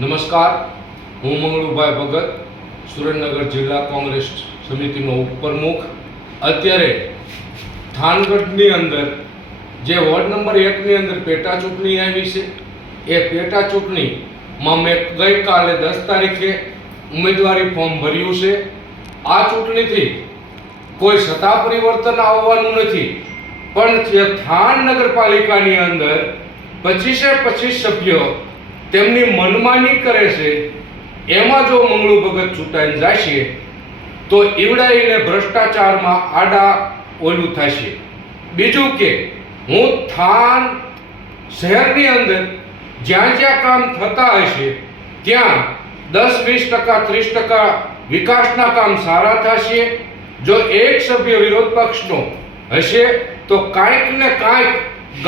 નમસ્કાર, હું મંગળુભાઈ ભગત, સુરેન્દ્રનગર જિલ્લા કોંગ્રેસ સમિતિનો ઉપપ્રમુખ. અત્યારે થાનગઢની અંદર જે વોર્ડ નંબર 1ની અંદર પેટા ચૂંટણી આવી છે, એ પેટા ચૂંટણીમાં મેં ગઈકાલે 10 તારીખે ઉમેદવારી ફોર્મ ભર્યું છે. આ ચૂંટણીથી કોઈ સત્તા પરિવર્તન આવવાનું નથી, પણ જે થાન નગરપાલિકાની અંદર 25 સભ્યો તેમની મનમાની કરે છે, એમાં જો મંગળુ ભગત ચૂંટાઈને જશે તો ઈવડાઈને ભ્રષ્ટાચારમાં આડા ઓલું થશે. બીજું કે હું થાન શહેરની અંદર જ્યાં જ્યાં કામ થતા હશે ત્યાં 10-20% 30% વિકાસના કામ સારા થશે. જો એક સભ્ય વિરોધ પક્ષનો હશે તો કાંઈક ને કાંઈક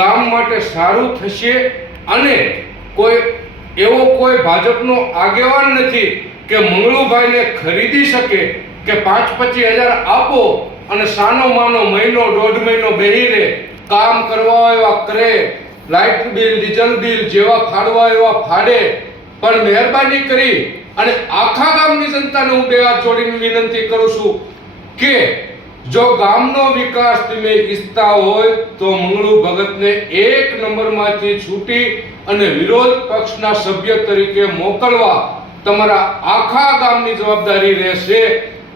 ગામ માટે સારું થશે. અને એવો કોઈ ભાજપનો આગેવાન નથી કે મંગળુભાઈને ખરીદી શકે કે 5-25 હજાર આપો અને સાનો માનો મહિનો 1.5 મહિનો બેહી રહે, કામ કરવા એવા કરે, લાઇટ બિલ ડીઝલ બિલ જેવા ફાડવા એવા ફાડે. પણ મહેરબાની કરી અને આખા ગામની જનતાને હું બે હાથ જોડીને વિનંતી કરું છું કે જો ગામનો વિકાસ તમે ઈચ્છતા હોય તો મંગળુ ભગતને 1 નંબરમાંથી છૂટી અને વિરોધ પક્ષના સભ્ય તરીકે મોકલવા તમારા આખા ગામની જવાબદારી રહેશે.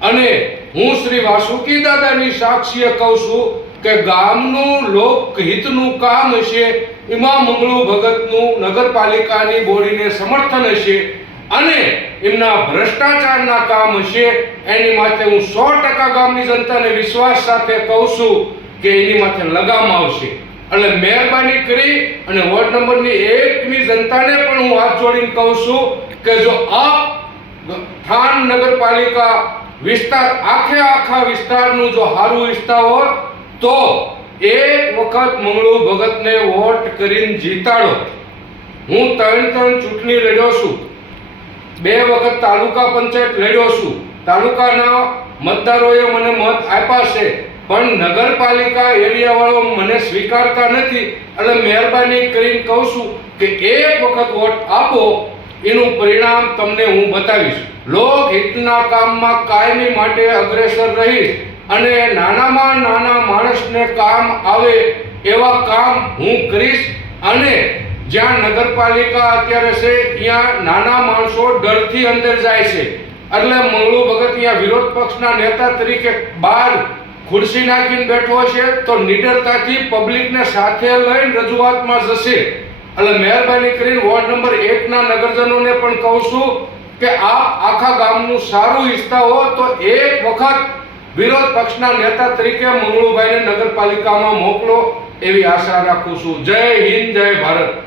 અને હું શ્રી વાસુકી દાદાની સાક્ષીએ કહું છું કે ગામનું લોકહિતનું કામ હશે એમાં મંગળુ ભગતનું નગરપાલિકાની બોડીને સમર્થન હશે અને એમના ભ્રષ્ટાચારના કામ હશે. એની માટે હું 100% ગામની જનતાને વિશ્વાસ સાથે કહું છું કે એની માથે લગામ આવશે. એટલે મહેરબાની કરી અને વોર્ડ નંબરની 1ની જનતાને પણ હું હાથ જોડીને કહું છું કે જો આપ થાન નગરપાલિકા વિસ્તાર આખા વિસ્તારનું જો સારું ઈચ્છતા હોય તો એક વખત મંગળુ ભગતને વોટ કરીને જીતાડો. હું 3 ચૂંટણી લડ્યો છું, 2 વખત તાલુકા પંચાયત લડ્યો છું. તાલુકાના મતદારોએ મને મત આપ્યા છે, પણ નગરપાલિકા એરિયાવાળો મને સ્વીકારતા નથી. એટલે મહેરબાની કરીને કહું છું કે એક વખત વોટ આપો, એનું પરિણામ તમને હું બતાવીશ. લોકહિતના કામમાં કાયમી માટે અગ્રેસર રહીશ અને નાનામાં નાના માણસને કામ આવે એવા કામ હું કરીશ. અને જ્યાં નગરપાલિકા અત્યારે છે ત્યાં નાના માણસો ડરથી અંદર જાય છે. એટલે મંગળુ ભગત અહીંયા વિરોધ પક્ષના નેતા તરીકે બહાર ખુરશી નાખીને બેઠો છે તો નિડરતાથી પબ્લિકને સાથે લઈને રજૂઆતમાં જશે. એટલે મહેરબાની કરીને વોર્ડ નંબર 1ના નગરજનોને પણ કહું છું કે આપ આખા ગામનું સારું ઈચ્છતા હો તો એક વખત વિરોધ પક્ષના નેતા તરીકે મંગળુભાઈને નગરપાલિકામાં મોકલો એવી આશા રાખું છું. જય હિન્દ, જય ભારત.